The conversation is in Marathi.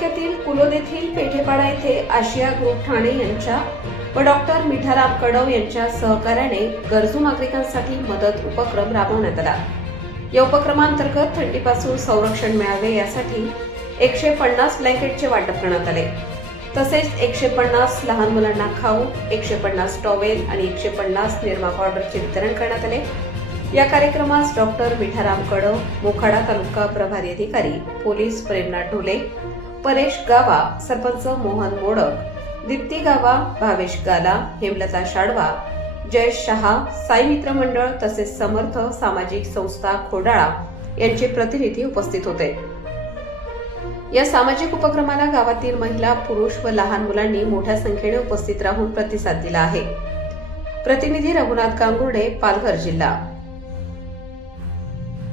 तालुक्यातील कुलोद येथील पेठेपाडा येथे आशिया ग्रुप ठाणे यांच्या व डॉक्टर मिठाराम कडव यांच्या सहकार्याने गरजू नागरिकांसाठी मदत उपक्रम राबवण्यात आला। या उपक्रमांतर्गत थंडीपासून संरक्षण मिळावे यासाठी 150 ब्लँकेटचे वाटप करण्यात आले। तसेच 150 लहान मुलांना खाऊ, 150 टॉवेल आणि 150 निरमा पावडरचे वितरण करण्यात आले। या कार्यक्रमास डॉक्टर मिठाराम कडव, मोखाडा तालुका प्रभारी अधिकारी, पोलीस प्रेमनाथ ढोले, परेश गावा, सरपंच मोहन मोडक, दीप्ती गावा, भावेश गाला, हेमलता शाडवा, जयेश शहा, साई मित्र मंडळ तसेच समर्थ सामाजिक संस्था खोडाळा यांचे प्रतिनिधी उपस्थित होते। या सामाजिक उपक्रमाला गावातील महिला, पुरुष व लहान मुलांनी मोठ्या संख्येने उपस्थित राहून प्रतिसाद दिला आहे। प्रतिनिधी रघुनाथ गांगुर्डे, पालघर जिल्हा।